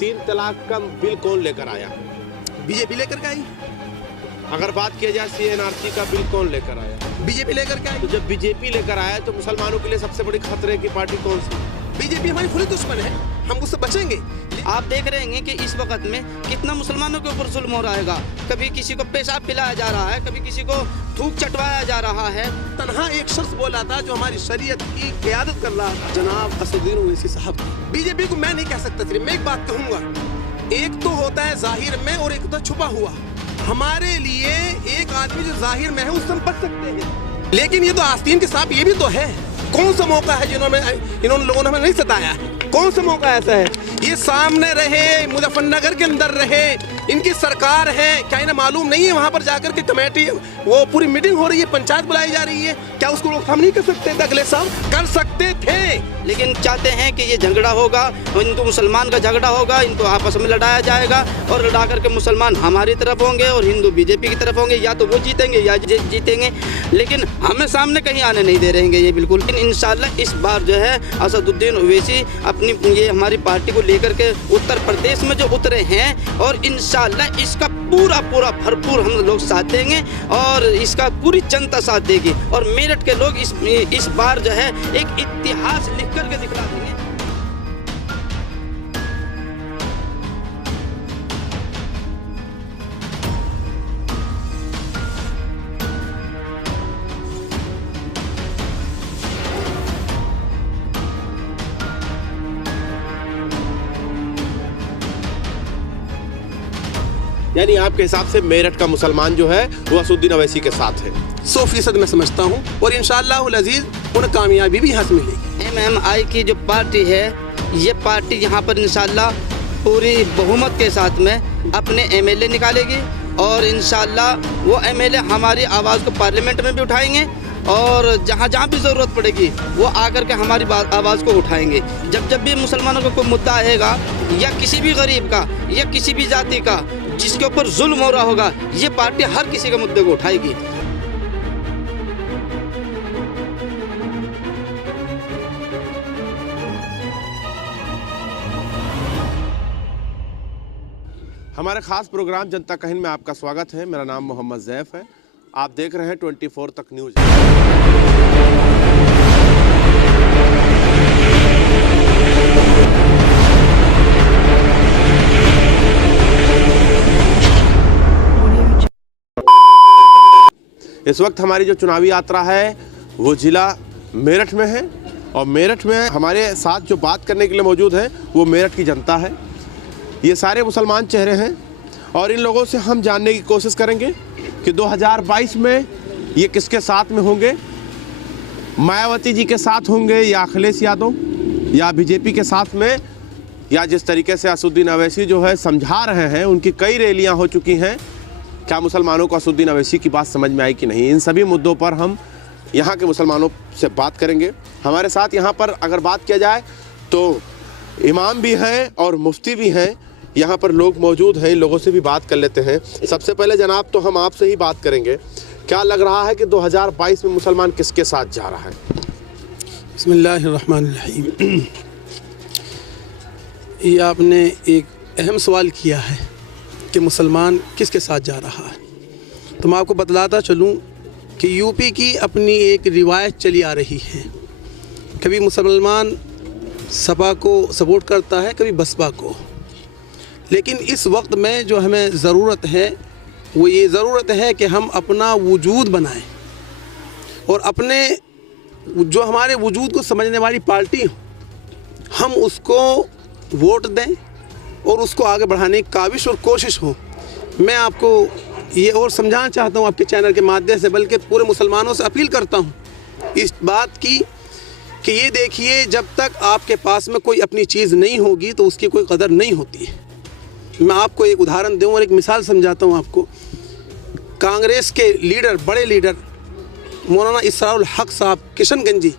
3 तलाक का बिल कौन लेकर आया? बीजेपी लेकर के आई। अगर बात किया जाए CNRC का बिल कौन लेकर आया? बीजेपी लेकर के आई। तो जब बीजेपी लेकर आया तो मुसलमानों के लिए सबसे बड़ी खतरे की पार्टी कौन सी? बीजेपी हमारी खुली दुश्मन है, हम उससे बचेंगे। आप देख रहे हैं कि इस वक्त में कितना मुसलमानों के ऊपर जुल्म हो रहा है। कभी किसी को पेशाब पिलाया जा रहा है, कभी किसी को थूक चटवाया जा रहा है। तन्हा एक शख्स बोला था जो हमारी शरीयत की क़यादत कर रहा था, जनाब असदुद्दीन ओवैसी साहब। बीजेपी को मैं नहीं कह सकता, सिर्फ मैं एक बात कहूँगा, एक तो होता है जाहिर में और एक तो छुपा हुआ। हमारे लिए एक आदमी जो जाहिर में है उससे हम बच सकते हैं, लेकिन ये तो आस्तीन के साथ ये भी तो है। कौन सा मौका है इन्होंने लोगों ने हमें नहीं सताया? कौन सा मौका ऐसा है? ये सामने रहे, मुजफ्फरनगर के अंदर रहे, इनकी सरकार है, क्या इन्हें मालूम नहीं है? वहाँ पर जाकर के कमेटी वो पूरी मीटिंग हो रही है, पंचायत बुलाई जा रही है, क्या उसको रोकथाम नहीं कर सकते थे? अगले साल कर सकते थे, लेकिन चाहते हैं कि ये झगड़ा होगा, हिंदू मुसलमान का झगड़ा होगा, इनको आपस में लड़ाया जाएगा और लड़ा करके मुसलमान हमारी तरफ होंगे और हिंदू बीजेपी की तरफ होंगे। या तो वो जीतेंगे या जीतेंगे, लेकिन हमें सामने कहीं आने नहीं दे रहेंगे ये बिल्कुल। लेकिन इंशाल्लाह इस बार जो है असदुद्दीन ओवैसी अपनी ये हमारी पार्टी को लेकर के उत्तर प्रदेश में जो उतरे हैं और इंशाल्लाह इसका पूरा भरपूर हम लोग साथ देंगे और इसका पूरी जनता साथ देगी और मेरठ के लोग इस बार जो है एक इतिहास लिख करके दिखला देंगे। यानी आपके हिसाब से मेरठ का मुसलमान जो है वो असदुद्दीन ओवैसी के साथ है? 100% मैं समझता हूँ और इंशाअल्लाह अज़ीज़ उन्हें कामयाबी भी हासिल मिलेगी। MMI की जो पार्टी है, ये पार्टी यहाँ पर इंशाअल्लाह पूरी बहुमत के साथ में अपने MLA निकालेगी और इंशाअल्लाह वो MLA हमारी आवाज़ को पार्लियामेंट में भी उठाएंगे और जहाँ जहाँ भी ज़रूरत पड़ेगी वो आकर के हमारी आवाज़ को उठाएंगे। जब भी मुसलमानों का कोई मुद्दा आएगा या किसी भी गरीब का या किसी भी जाति का जिसके ऊपर जुल्म हो रहा होगा, ये पार्टी हर किसी के मुद्दे को उठाएगी। हमारे खास प्रोग्राम जनता का हिंद में आपका स्वागत है। मेरा नाम मोहम्मद ज़ैफ है। आप देख रहे हैं 24 तक न्यूज़। इस वक्त हमारी जो चुनावी यात्रा है वो जिला मेरठ में है और मेरठ में हमारे साथ जो बात करने के लिए मौजूद है वो मेरठ की जनता है। ये सारे मुसलमान चेहरे हैं और इन लोगों से हम जानने की कोशिश करेंगे कि 2022 में ये किसके साथ में होंगे, मायावती जी के साथ होंगे या अखिलेश यादव या बीजेपी के साथ में, या जिस तरीके से असदुद्दीन ओवैसी जो है समझा रहे हैं, उनकी कई रैलियां हो चुकी हैं, क्या मुसलमानों को असदुद्दीन ओवैसी की बात समझ में आई कि नहीं। इन सभी मुद्दों पर हम यहाँ के मुसलमानों से बात करेंगे। हमारे साथ यहाँ पर अगर बात किया जाए तो इमाम भी हैं और मुफ्ती भी हैं, यहाँ पर लोग मौजूद हैं, इन लोगों से भी बात कर लेते हैं। सबसे पहले जनाब तो हम आपसे ही बात करेंगे, क्या लग रहा है कि 2022 में मुसलमान किसके साथ जा रहा है? बिस्मिल्लाहिर्रहमानिर्रहीम। ये आपने एक अहम सवाल किया है कि मुसलमान किसके साथ जा रहा है। तो मैं आपको बतलाता चलूँ कि यूपी की अपनी एक रिवायत चली आ रही है, कभी मुसलमान सपा को सपोर्ट करता है, कभी बसपा को। लेकिन इस वक्त में जो हमें ज़रूरत है वो ये ज़रूरत है कि हम अपना वजूद बनाएं और अपने जो हमारे वजूद को समझने वाली पार्टी हो, हम उसको वोट दें और उसको आगे बढ़ाने की काविश और कोशिश हो। मैं आपको ये और समझाना चाहता हूँ आपके चैनल के माध्यम से, बल्कि पूरे मुसलमानों से अपील करता हूँ इस बात की कि ये देखिए, जब तक आपके पास में कोई अपनी चीज़ नहीं होगी तो उसकी कोई कदर नहीं होती है। मैं आपको एक उदाहरण दूँ और एक मिसाल समझाता हूँ आपको। कांग्रेस के लीडर, बड़े लीडर मौलाना इसरारुल हक साहब किशनगंजी,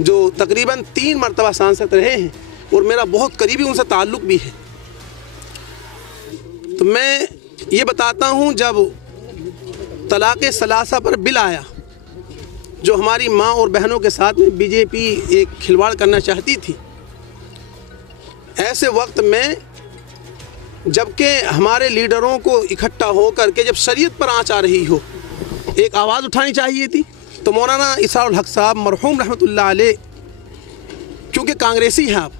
जो तकरीबन 3 मरतबा सांसद रहे हैं और मेरा बहुत करीबी उनसे ताल्लुक़ भी है, तो मैं ये बताता हूँ, जब तलाक़े सलासा पर बिल आया, जो हमारी माँ और बहनों के साथ में बीजेपी एक खिलवाड़ करना चाहती थी, ऐसे वक्त में जबकि हमारे लीडरों को इकट्ठा हो करके जब शरीयत पर आँच आ रही हो एक आवाज़ उठानी चाहिए थी। तो मौलाना इसारुल हक साहब मरहूम रहमतुल्लाह अलैह, क्योंकि कांग्रेसी हैं आप,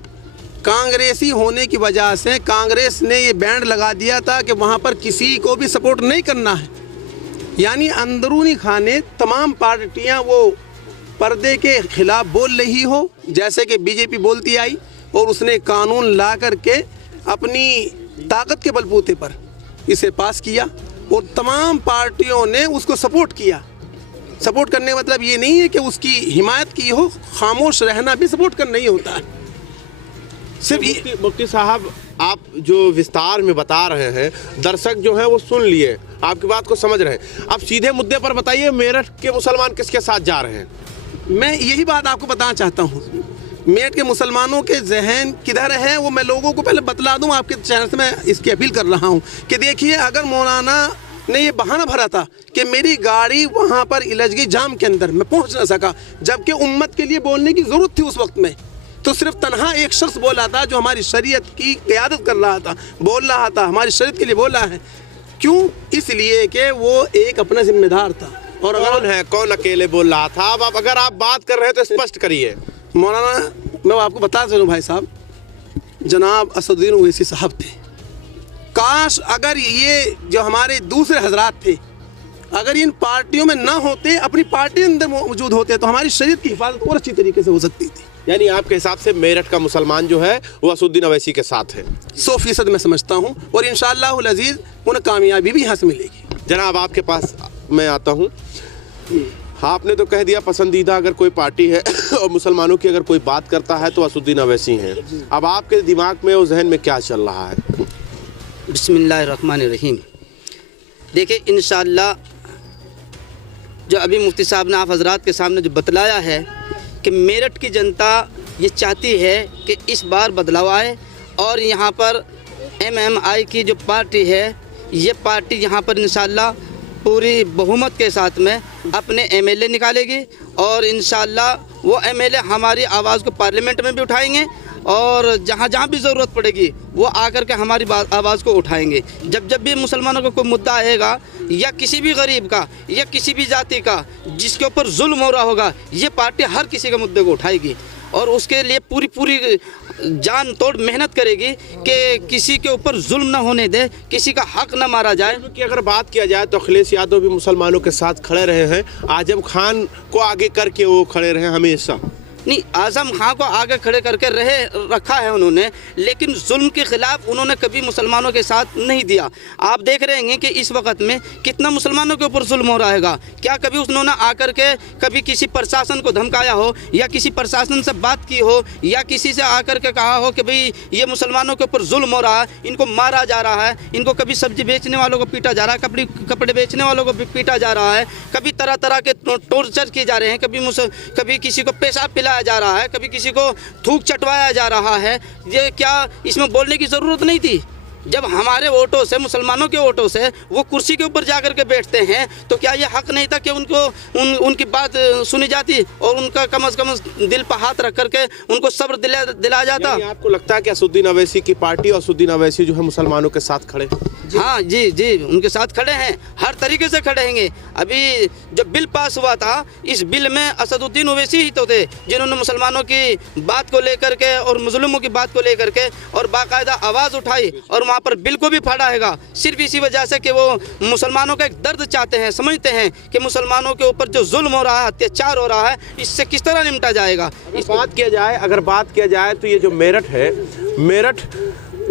कांग्रेसी होने की वजह से कांग्रेस ने ये बैंड लगा दिया था कि वहाँ पर किसी को भी सपोर्ट नहीं करना है। यानी अंदरूनी खाने तमाम पार्टियाँ वो पर्दे के खिलाफ बोल रही हो, जैसे कि बीजेपी बोलती आई और उसने कानून ला करके अपनी ताकत के बलबूते पर इसे पास किया और तमाम पार्टियों ने उसको सपोर्ट किया। सपोर्ट करने का मतलब ये नहीं है कि उसकी हिमायत की हो, खामोश रहना भी सपोर्ट करना ही होता है। सिर्फ मुफ्ती साहब, आप जो विस्तार में बता रहे हैं, दर्शक जो है वो सुन लिए, आपकी बात को समझ रहे हैं। अब सीधे मुद्दे पर बताइए, मेरठ के मुसलमान किसके साथ जा रहे हैं? मैं यही बात आपको बताना चाहता हूँ। मेरठ के मुसलमानों के जहन किधर है वो मैं लोगों को पहले बतला दूँ। आपके चैनल से मैं इसकी अपील कर रहा हूँ कि देखिए, अगर मौलाना ने ये बहाना भरा था कि मेरी गाड़ी वहाँ पर इलजगी जाम के अंदर मैं पहुँच ना सका, जबकि उम्मत के लिए बोलने की ज़रूरत थी उस वक्त में, तो सिर्फ तनहा एक शख्स बोला था जो हमारी शरीयत की क़यादत कर रहा था, बोल रहा था, हमारी शरीयत के लिए बोला है। क्यों? इसलिए कि वो एक अपना जिम्मेदार था। और कौन है, कौन अकेले बोल रहा था? अब अगर आप बात कर रहे हैं तो स्पष्ट करिए। मौलाना, मैं आपको बता चलूँ भाई साहब, जनाब असदुद्दीन ओवैसी साहब थे। काश अगर ये जो हमारे दूसरे हजरात थे, अगर इन पार्टियों में ना होते, अपनी पार्टी के अंदर मौजूद होते, तो हमारी शरीयत की हिफाजत और अच्छी तरीके से हो सकती थी। यानी आपके हिसाब से मेरठ का मुसलमान जो है वो असदुद्दीन ओवैसी के साथ है? 100% मैं समझता हूँ, और इंशाअल्लाहुल अज़ीज़ उन्हें कामयाबी भी यहाँ से मिलेगी। जनाब, आपके पास मैं आता हूँ। आपने तो कह दिया पसंदीदा अगर कोई पार्टी है और मुसलमानों की अगर कोई बात करता है तो असदुद्दीन ओवैसी हैं। अब आपके दिमाग में और जहन में क्या चल रहा है? बिस्मिल्लाहिर्रहमानिर्रहीम। देखिए, इंशाअल्लाह जो अभी मुफ्ती साहब ने आप हजरात के सामने जो बतलाया है कि मेरठ की जनता ये चाहती है कि इस बार बदलाव आए, और यहाँ पर MMI की जो पार्टी है, ये पार्टी यहाँ पर इंशाअल्लाह पूरी बहुमत के साथ में अपने MLA निकालेगी, और इंशाअल्लाह वो MLA हमारी आवाज़ को पार्लियामेंट में भी उठाएंगे, और जहाँ जहाँ भी ज़रूरत पड़ेगी वो आकर के हमारी आवाज़ को उठाएंगे। जब जब भी मुसलमानों का कोई मुद्दा आएगा, या किसी भी गरीब का या किसी भी जाति का जिसके ऊपर जुल्म हो रहा होगा, ये पार्टी हर किसी के मुद्दे को उठाएगी और उसके लिए पूरी जान तोड़ मेहनत करेगी कि किसी के ऊपर जुल्म ना होने दे, किसी का हक ना मारा जाए। क्योंकि अगर बात किया जाए तो अखिलेश यादव भी मुसलमानों के साथ खड़े रहे हैं, आजम खान को आगे करके वो खड़े रहे हमेशा। नहीं, आज़म खां को आगे खड़े करके रखा है उन्होंने, लेकिन जुल्म के ख़िलाफ़ उन्होंने कभी मुसलमानों के साथ नहीं दिया। आप देख रहे हैं कि इस वक्त में कितना मुसलमानों के ऊपर जुल्म हो रहा है। क्या कभी उन्होंने आकर के कभी किसी प्रशासन को धमकाया हो, या किसी प्रशासन से बात की हो, या किसी से आकर के कहा हो कि भाई ये मुसलमानों के ऊपर जुल्म हो रहा है, इनको मारा जा रहा है, इनको कभी सब्जी बेचने वालों को पीटा जा रहा है, कपड़े बेचने वालों को भी पीटा जा रहा है, कभी तरह तरह के टॉर्चर किए जा रहे हैं, कभी किसी को पेशाब पिलाया जा रहा है, कभी किसी को थूक चटवाया जा रहा है। ये क्या इसमें बोलने की ज़रूरत नहीं थी? जब हमारे वोटों से, मुसलमानों के वोटों से वो कुर्सी के ऊपर जाकर के बैठते हैं, तो क्या ये हक नहीं था कि उनकी बात सुनी जाती और उनका कम से कम दिल पर हाथ रख करके उनको सब्र दिलाया जाता? आपको लगता है कि असदुद्दीन ओवैसी की पार्टी और असदुद्दीन ओवैसी जो है मुसलमानों के साथ खड़े? हाँ जी, उनके साथ खड़े हैं, हर तरीके से खड़े हैं। अभी जब बिल पास हुआ था, इस बिल में असदुद्दीन ओवैसी ही तो थे जिन्होंने मुसलमानों की बात को लेकर के और मुस्लिमों की बात को लेकर के और बाकायदा आवाज़ उठाई और वहाँ पर बिल को भी फाड़ा है, सिर्फ इसी वजह से कि वो मुसलमानों का एक दर्द चाहते हैं, समझते हैं कि मुसलमानों के ऊपर जो जुल्म हो रहा है, अत्याचार हो रहा है, इससे किस तरह निपटा जाएगा। अगर बात किया जाए तो ये जो मेरठ है, मेरठ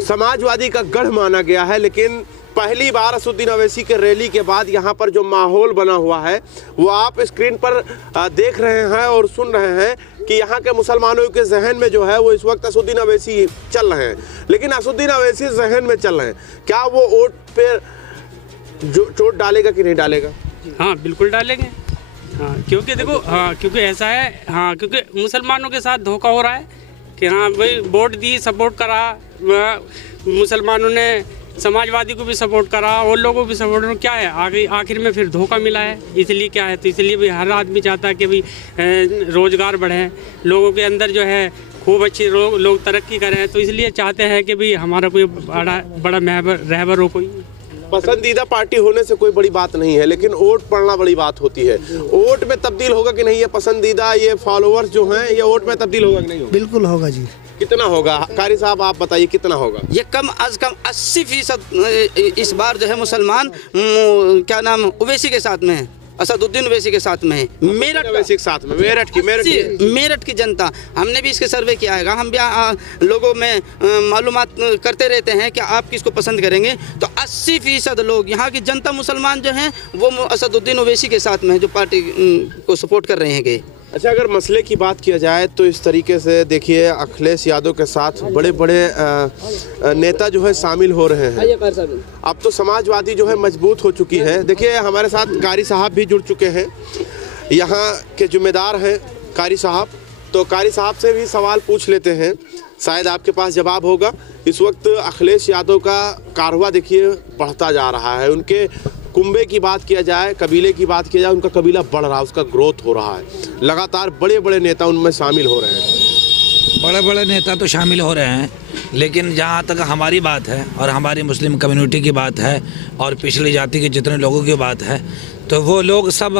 समाजवादी का गढ़ माना गया है, लेकिन पहली बार असदुद्दीन ओवैसी के रैली के बाद यहाँ पर जो माहौल बना हुआ है वो आप स्क्रीन पर देख रहे हैं और सुन रहे हैं कि यहाँ के मुसलमानों के जहन में जो है वो इस वक्त असदुद्दीन ओवैसी चल रहे हैं। लेकिन असदुद्दीन ओवैसी जहन में चल रहे हैं, क्या वो वोट पे चोट डालेगा कि नहीं डालेगा? हाँ, बिल्कुल डालेंगे। हाँ, क्योंकि देखो, हाँ, क्योंकि ऐसा है, हाँ, क्योंकि मुसलमानों के साथ धोखा हो रहा है कि हाँ भाई वोट दी, सपोर्ट करा, मुसलमानों ने समाजवादी को भी सपोर्ट करा और लोगों को भी सपोर्ट, क्या है आखिर में फिर धोखा मिला है। इसलिए क्या है, तो इसलिए भी हर आदमी चाहता है कि भाई रोज़गार बढ़े, लोगों के अंदर जो है खूब अच्छे लोग तरक्की करें, तो इसलिए चाहते हैं कि भाई हमारा कोई बड़ा रहबर हो कोई। पसंदीदा पार्टी होने से कोई बड़ी बात नहीं है, लेकिन वोट पड़ना बड़ी बात होती है। वोट में तब्दील होगा कि नहीं, ये पसंदीदा ये फॉलोअर्स जो हैं ये वोट में तब्दील होगा कि नहीं होगा? बिल्कुल होगा जी। कितना होगा कारी साहब, आप बताइए कितना होगा? ये कम अज कम 80% इस बार जो है मुसलमान क्या नाम ओवैसी के साथ में है, असदुद्दीन ओवैसी के साथ में है। मेरठ के साथ में, मेरठ की जनता, हमने भी इसके सर्वे किया है, हम भी लोगों में मालूमात करते रहते हैं कि आप किसको पसंद करेंगे, तो 80% लोग यहाँ की जनता मुसलमान जो हैं वो असदुद्दीन ओवैसी के साथ में है, जो पार्टी को सपोर्ट कर रहे हैं। अच्छा, अगर मसले की बात किया जाए तो इस तरीके से देखिए अखिलेश यादव के साथ बड़े बड़े नेता जो है शामिल हो रहे हैं। अब तो समाजवादी जो है मजबूत हो चुकी है। देखिए हमारे साथ कारी साहब भी जुड़ चुके हैं, यहाँ के जिम्मेदार हैं कारी साहब। तो कारी साहब से भी सवाल पूछ लेते हैं, शायद आपके पास जवाब होगा। इस वक्त अखिलेश यादव का कारवा देखिए बढ़ता जा रहा है। उनके कुंबे की बात किया जाए, कबीले की बात किया जाए, उनका कबीला बढ़ रहा है, उसका ग्रोथ हो रहा है। लगातार बड़े बड़े नेता उनमें शामिल हो रहे हैं। बड़े बड़े नेता तो शामिल हो रहे हैं, लेकिन जहाँ तक हमारी बात है और हमारी मुस्लिम कम्युनिटी की बात है और पिछड़ी जाति के जितने लोगों की बात है, तो वो लोग सब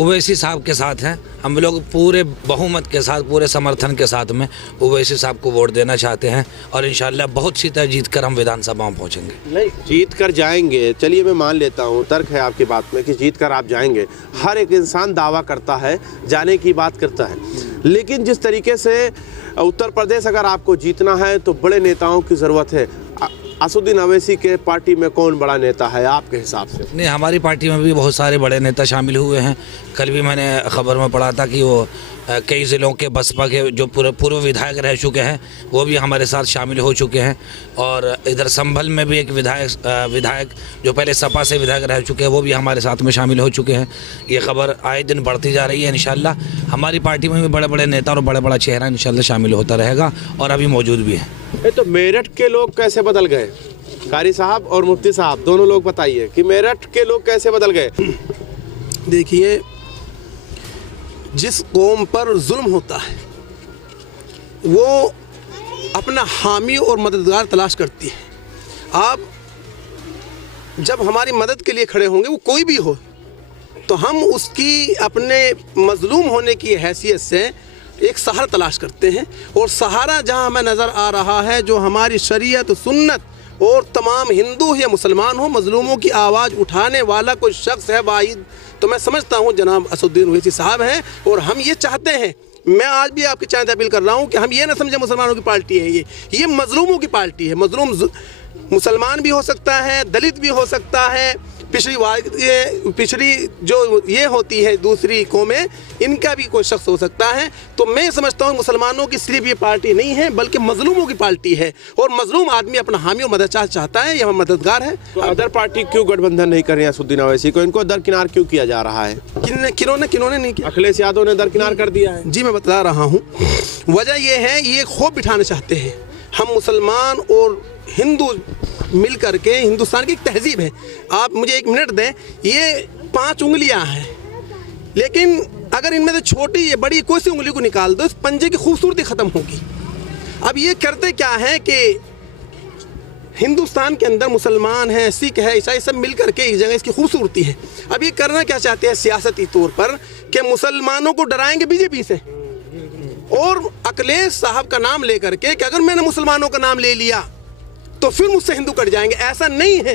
ओवैसी साहब के साथ हैं। हम लोग पूरे बहुमत के साथ, पूरे समर्थन के साथ में ओवैसी साहब को वोट देना चाहते हैं और इंशाल्लाह बहुत सीटें जीत कर हम विधानसभा में पहुँचेंगे। नहीं, जीत कर जाएंगे, चलिए मैं मान लेता हूँ, तर्क है आपकी बात में कि जीत कर आप जाएंगे। हर एक इंसान दावा करता है, जाने की बात करता है, लेकिन जिस तरीके से उत्तर प्रदेश अगर आपको जीतना है तो बड़े नेताओं की ज़रूरत है। असदुद्दीन ओवैसी के पार्टी में कौन बड़ा नेता है आपके हिसाब से? नहीं, हमारी पार्टी में भी बहुत सारे बड़े नेता शामिल हुए हैं। कल भी मैंने खबर में पढ़ा था कि वो कई ज़िलों के बसपा के जो पूर्व विधायक रह चुके हैं वो भी हमारे साथ शामिल हो चुके हैं। और इधर संभल में भी एक विधायक जो पहले सपा से विधायक रह चुके हैं वो भी हमारे साथ में शामिल हो चुके हैं। ये खबर आए दिन बढ़ती जा रही है। इंशाल्लाह हमारी पार्टी में भी बड़े बड़े नेता और बड़ा बड़ा चेहरा इंशाल्लाह शामिल होता रहेगा और अभी मौजूद भी है। तो मेरठ के लोग कैसे बदल गए? कारी साहब और मुफ्ती साहब दोनों लोग बताइए कि मेरठ के लोग कैसे बदल गए? देखिए, जिस कौम पर जुल्म होता है वो अपना हामी और मददगार तलाश करती है। आप जब हमारी मदद के लिए खड़े होंगे, वो कोई भी हो, तो हम उसकी अपने मजलूम होने की हैसियत से एक सहारा तलाश करते हैं। और सहारा जहां हमें नज़र आ रहा है, जो हमारी शरीयत सुन्नत और तमाम हिंदू या मुसलमान हो, मजलूमों की आवाज़ उठाने वाला कोई शख्स है वाहिद, तो मैं समझता हूँ जनाब असदुद्दीन ओवैसी साहब हैं। और हम ये चाहते हैं, मैं आज भी आपके चैनल से अपील कर रहा हूँ कि हम ये ना समझें मुसलमानों की पार्टी है, ये मजलूमों की पार्टी है। मजलूम मुसलमान भी हो सकता है, दलित भी हो सकता है, पिछड़ी जो ये होती है दूसरी कौमें, इनका भी कोई शख्स हो सकता है। तो मैं समझता हूँ मुसलमानों की सिर्फ ये पार्टी नहीं है, बल्कि मजलूमों की पार्टी है। और मजलूम आदमी अपना हामी और मदद चाहता है, यह मददगार है। तो अदर पार्टी क्यों गठबंधन नहीं कर रही है असदुद्दीन ओवैसी को? इनको दरकिनार क्यों किया जा रहा है? किन्होंने नहीं किया? अखिलेश यादव ने दरकिनार कर दिया है। जी मैं बता रहा हूँ, वजह यह है, ये खौफ बिठाना चाहते हैं। हम मुसलमान और हिंदू मिल करके, हिंदुस्तान की एक तहजीब है। आप मुझे 1 मिनट दें, ये 5 उंगलियां हैं, लेकिन अगर इनमें से छोटी या बड़ी कोई सी उंगली को निकाल दो, इस पंजे की खूबसूरती ख़त्म होगी। अब ये करते क्या है कि हिंदुस्तान के अंदर मुसलमान हैं, सिख है, ईसाई, सब मिल करके एक जगह इसकी खूबसूरती है। अब ये करना क्या चाहते हैं सियासती तौर पर कि मुसलमानों को डराएंगे बीजेपी से, और अखिलेश साहब का नाम लेकर के कि अगर मैंने मुसलमानों का नाम ले लिया तो फिर मुझसे हिंदू कट जाएंगे। ऐसा नहीं है,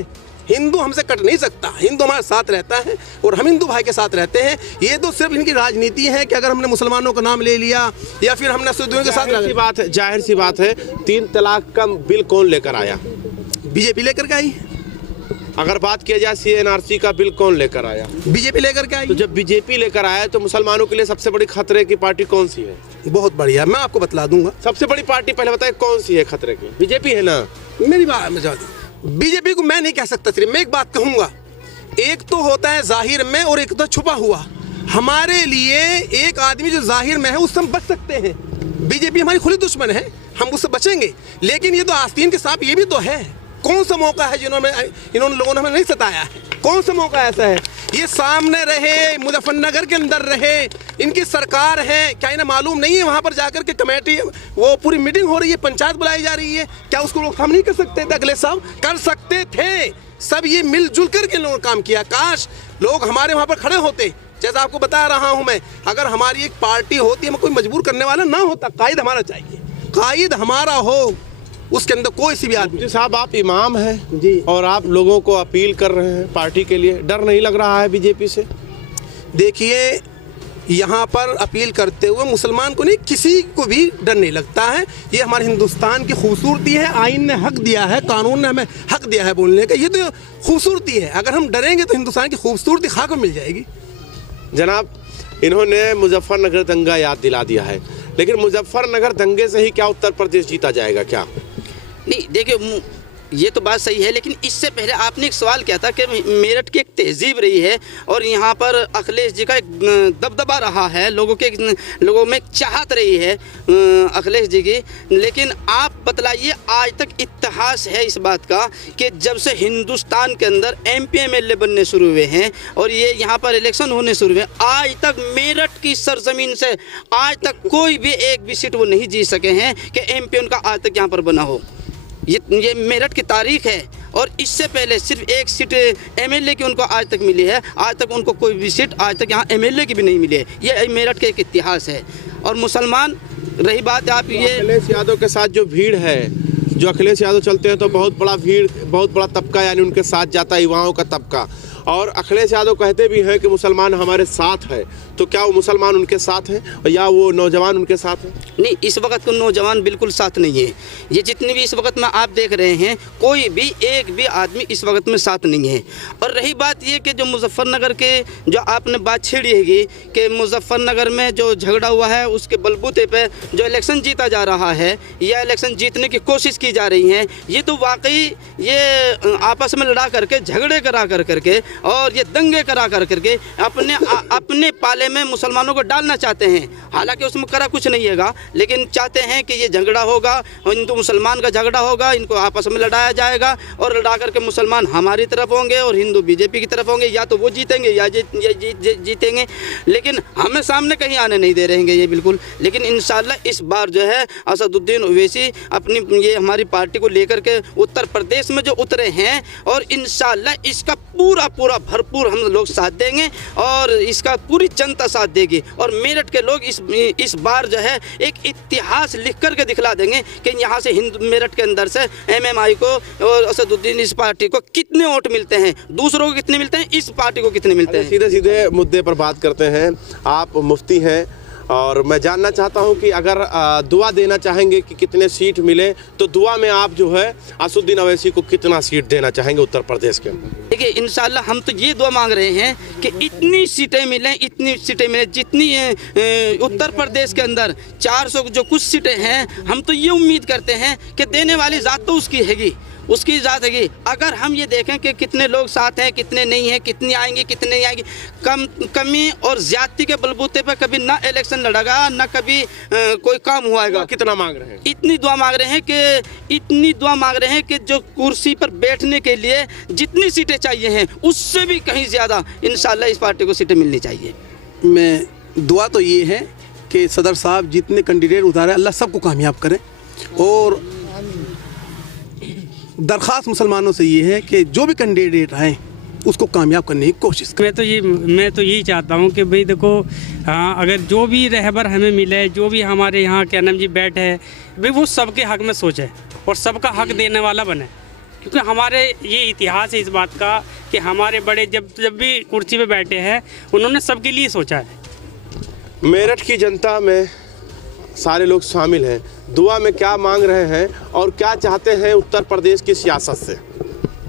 हिंदू हमसे कट नहीं सकता, हिंदू हमारे साथ रहता है और हम हिंदू भाई के साथ रहते हैं। ये तो सिर्फ इनकी राजनीति है कि अगर हमने मुसलमानों का नाम ले लिया या फिर हमने असदुद्दीन के साथ। जाहिर सी बात है 3 तलाक का बिल कौन लेकर आया? बीजेपी लेकर के आई। अगर बात किया जाए CNRC का बिल कौन लेकर आया? बीजेपी लेकर के आई। तो जब बीजेपी लेकर आया तो मुसलमानों के लिए सबसे बड़ी खतरे की पार्टी कौन सी है? बहुत बढ़िया, मैं आपको बतला दूंगा। सबसे बड़ी पार्टी पहले बताए कौन सी है खतरे की? बीजेपी है ना? मेरी बात में बीजेपी को मैं नहीं कह सकता, सिर्फ मैं एक बात कहूंगा, एक तो होता है जाहिर में और एक तो छुपा हुआ। हमारे लिए एक आदमी जो जाहिर में है उससे हम बच सकते हैं। बीजेपी हमारी खुली दुश्मन है, हम उससे बचेंगे, लेकिन ये तो आस्तीन के सांप ये भी तो है। कौन सा मौका है जिन्होंने लोगों ने हमें नहीं सताया है? कौन सा मौका ऐसा है? ये सामने रहे, मुजफ्फरनगर के अंदर रहे, इनकी सरकार है, क्या इन्हें मालूम नहीं है वहाँ पर जाकर के कमेटी वो पूरी मीटिंग हो रही है, पंचायत बुलाई जा रही है, क्या उसको रोकथाम नहीं कर सकते थे? अगले साहब कर सकते थे, सब ये मिलजुल कर के लोगों ने काम किया। काश लोग हमारे वहाँ पर खड़े होते, जैसा आपको बता रहा हूँ मैं, अगर हमारी एक पार्टी होती, हमें कोई मजबूर करने वाला ना होता, कायद हमारा चाहिए, कायद हमारा हो, उसके अंदर कोई सी भी आदमी। जी साहब, आप इमाम हैं जी, और आप लोगों को अपील कर रहे हैं पार्टी के लिए, डर नहीं लग रहा है बीजेपी से? देखिए यहाँ पर अपील करते हुए मुसलमान को नहीं, किसी को भी डर नहीं लगता है। ये हमारे हिंदुस्तान की खूबसूरती है, आइन ने हक दिया है, कानून ने हमें हक दिया है बोलने का, ये तो खूबसूरती है। अगर हम डरेंगे तो हिंदुस्तान की खूबसूरती खाक में मिल जाएगी। जनाब, इन्होंने मुजफ्फरनगर दंगा याद दिला दिया है, लेकिन मुजफ्फरनगर दंगे से ही क्या उत्तर प्रदेश जीता जाएगा क्या? नहीं, देखिए ये तो बात सही है, लेकिन इससे पहले आपने एक सवाल किया था कि मेरठ की एक तहजीब रही है और यहाँ पर अखिलेश जी का एक दबदबा रहा है, लोगों में चाहत रही है अखिलेश जी की। लेकिन आप बतलाइए, आज तक इतिहास है इस बात का कि जब से हिंदुस्तान के अंदर MP MLA बनने शुरू हुए हैं और ये यहाँ पर इलेक्शन होने शुरू हुए, आज तक मेरठ की सरजमीन से आज तक कोई भी एक भी सीट वो नहीं जीत सके हैं कि MP उनका आज तक यहाँ पर बना हो। ये मेरठ की तारीख है। और इससे पहले सिर्फ एक सीट MLA की उनको आज तक मिली है, आज तक उनको कोई भी सीट आज तक यहाँ MLA की भी नहीं मिली है। ये मेरठ का एक इतिहास है। और मुसलमान रही बात, आप ये अखिलेश यादव के साथ जो भीड़ है, जो अखिलेश यादव चलते हैं तो बहुत बड़ा भीड़, बहुत बड़ा तबका यानी उनके साथ जाता है, युवाओं का तबका। और अखिलेश यादव कहते भी हैं कि मुसलमान हमारे साथ है, तो क्या वो मुसलमान उनके साथ हैं या वो नौजवान उनके साथ हैं? नहीं, इस वक्त को नौजवान बिल्कुल साथ नहीं है। ये जितने भी इस वक्त में आप देख रहे हैं, कोई भी एक भी आदमी इस वक्त में साथ नहीं है। और रही बात ये कि जो मुजफ्फरनगर के जो आपने बात छेड़ी हैगी कि मुजफ्फरनगर में जो झगड़ा हुआ है उसके बलबूते पे जो इलेक्शन जीता जा रहा है या इलेक्शन जीतने की कोशिश की जा रही है, ये तो वाकई ये आपस में लड़ा करके, झगड़े करा करके और ये दंगे करा करके अपने पाले में मुसलमानों को डालना चाहते हैं। हालांकि उसमें करा कुछ नहीं हैगा, लेकिन चाहते हैं कि ये झगड़ा होगा, हिंदू मुसलमान का झगड़ा होगा, इनको आपस में लड़ाया जाएगा और लड़ा करके मुसलमान हमारी तरफ होंगे और हिंदू बीजेपी की तरफ होंगे, या तो वो जीतेंगे या जीतेंगे। लेकिन हमें सामने कहीं आने नहीं दे रहेंगे ये बिल्कुल। लेकिन इंशाल्लाह इस बार जो है असदुद्दीन ओवैसी अपनी ये हमारी पार्टी को लेकर के उत्तर प्रदेश में जो उतरे हैं और इंशाल्लाह इसका पूरा भरपूर हम लोग साथ देंगे और इसका पूरी जनता साथ देगी। और मेरठ के लोग इस बार जो है एक इतिहास लिख करके दिखला देंगे कि यहाँ से मेरठ के अंदर से MMI को और असदुद्दीन इस पार्टी को कितने वोट मिलते हैं, दूसरों को कितने मिलते हैं, इस पार्टी को कितने मिलते हैं। सीधे सीधे मुद्दे पर बात करते हैं। आप मुफ्ती हैं और मैं जानना चाहता हूं कि अगर दुआ देना चाहेंगे कि कितने सीट मिले, तो दुआ में आप जो है असदुद्दीन ओवैसी को कितना सीट देना चाहेंगे उत्तर प्रदेश के अंदर? देखिए, इंशाल्लाह हम तो ये दुआ मांग रहे हैं कि इतनी सीटें मिलें जितनी उत्तर प्रदेश के अंदर 400 जो कुछ सीटें हैं, हम तो ये उम्मीद करते हैं कि देने वाली ज़ात तो उसकी हैगी, उसकी ज़ात हैगी। अगर हम ये देखें कि कितने लोग साथ हैं, कितने नहीं हैं, कितनी आएंगी, कितने नहीं आएंगी, कमी और ज्यादती के बलबूते पर कभी ना इलेक्शन लड़ेगा, ना कभी कोई काम हुआगा। कितना मांग रहे हैं? इतनी दुआ मांग रहे हैं कि जो कुर्सी पर बैठने के लिए जितनी सीटें चाहिए हैं उससे भी कहीं ज़्यादा इंशाल्लाह इस पार्टी को सीटें मिलनी चाहिए। मैं दुआ तो ये है कि सदर साहब जितने कैंडिडेट उतारे अल्लाह सबको कामयाब करें। और दरख्वास्त मुसलमानों से ये है कि जो भी कैंडिडेट आए उसको कामयाब करने की कोशिश करें। मैं तो यही चाहता हूँ कि भाई देखो, हाँ, अगर जो भी रहबर हमें मिले, जो भी हमारे यहाँ क्या नाम जी बैठे है, भाई वो सबके हक में सोचे और सबका हक देने वाला बने। क्योंकि हमारे ये इतिहास है इस बात का कि हमारे बड़े जब भी कुर्सी पे बैठे हैं उन्होंने सबके लिए सोचा है। मेरठ की जनता में सारे लोग शामिल हैं, दुआ में क्या मांग रहे हैं और क्या चाहते हैं उत्तर प्रदेश की सियासत से?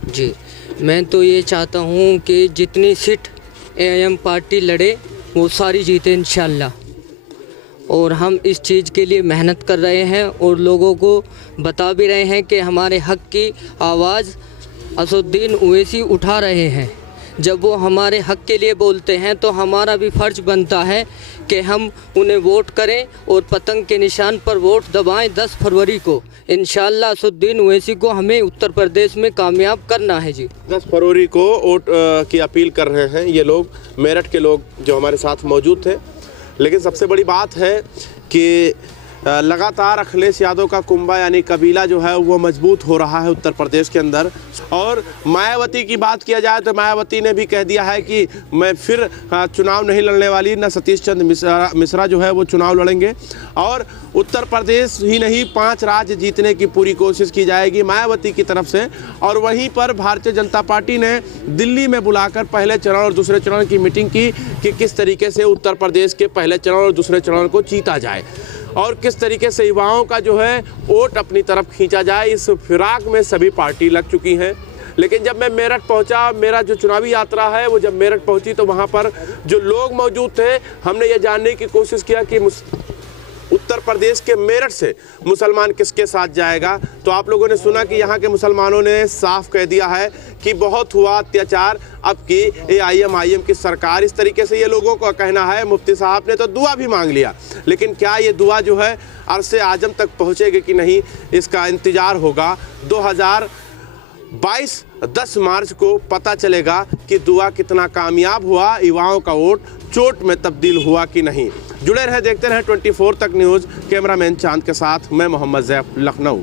जी, मैं तो ये चाहता हूँ कि जितनी सीट AM पार्टी लड़े वो सारी जीते इंशाल्लाह। और हम इस चीज़ के लिए मेहनत कर रहे हैं और लोगों को बता भी रहे हैं कि हमारे हक़ की आवाज़ असदुद्दीन ओवैसी उठा रहे हैं। जब वो हमारे हक़ के लिए बोलते हैं तो हमारा भी फ़र्ज़ बनता है कि हम उन्हें वोट करें और पतंग के निशान पर वोट दबाएं 10 फरवरी को। इंशाअल्लाह असदुद्दीन ओवैसी को हमें उत्तर प्रदेश में कामयाब करना है जी। 10 फरवरी को वोट की अपील कर रहे हैं ये लोग, मेरठ के लोग जो हमारे साथ मौजूद थे। लेकिन सबसे बड़ी बात है कि लगातार अखिलेश यादव का कुंबा यानी कबीला जो है वो मजबूत हो रहा है उत्तर प्रदेश के अंदर। और मायावती की बात किया जाए तो मायावती ने भी कह दिया है कि मैं फिर चुनाव नहीं लड़ने वाली, न सतीश चंद्र मिश्रा जो है वो चुनाव लड़ेंगे और उत्तर प्रदेश ही नहीं 5 राज्य जीतने की पूरी कोशिश की जाएगी मायावती की तरफ से। और वहीं पर भारतीय जनता पार्टी ने दिल्ली में बुलाकर पहले चरण और दूसरे चरण की मीटिंग की कि किस तरीके से उत्तर प्रदेश के पहले चरण और दूसरे चरण को जीता जाए और किस तरीके से युवाओं का जो है वोट अपनी तरफ खींचा जाए। इस फिराक में सभी पार्टी लग चुकी हैं। लेकिन जब मैं मेरठ पहुंचा, मेरा जो चुनावी यात्रा है वो जब मेरठ पहुंची तो वहां पर जो लोग मौजूद थे, हमने ये जानने की कोशिश किया कि उत्तर प्रदेश के मेरठ से मुसलमान किसके साथ जाएगा। तो आप लोगों ने सुना कि यहाँ के मुसलमानों ने साफ कह दिया है कि बहुत हुआ अत्याचार, अब की AIM की सरकार, इस तरीके से ये लोगों का कहना है। मुफ्ती साहब ने तो दुआ भी मांग लिया, लेकिन क्या ये दुआ जो है अरसे आजम तक पहुँचेगी कि नहीं, इसका इंतज़ार होगा। 2022 10 मार्च को पता चलेगा कि दुआ कितना कामयाब हुआ, युवाओं का वोट चोट में तब्दील हुआ कि नहीं। जुड़े रहे, देखते रहे 24 तक न्यूज़। कैमरामैन चांद के साथ मैं मोहम्मद ज़ैफ, लखनऊ।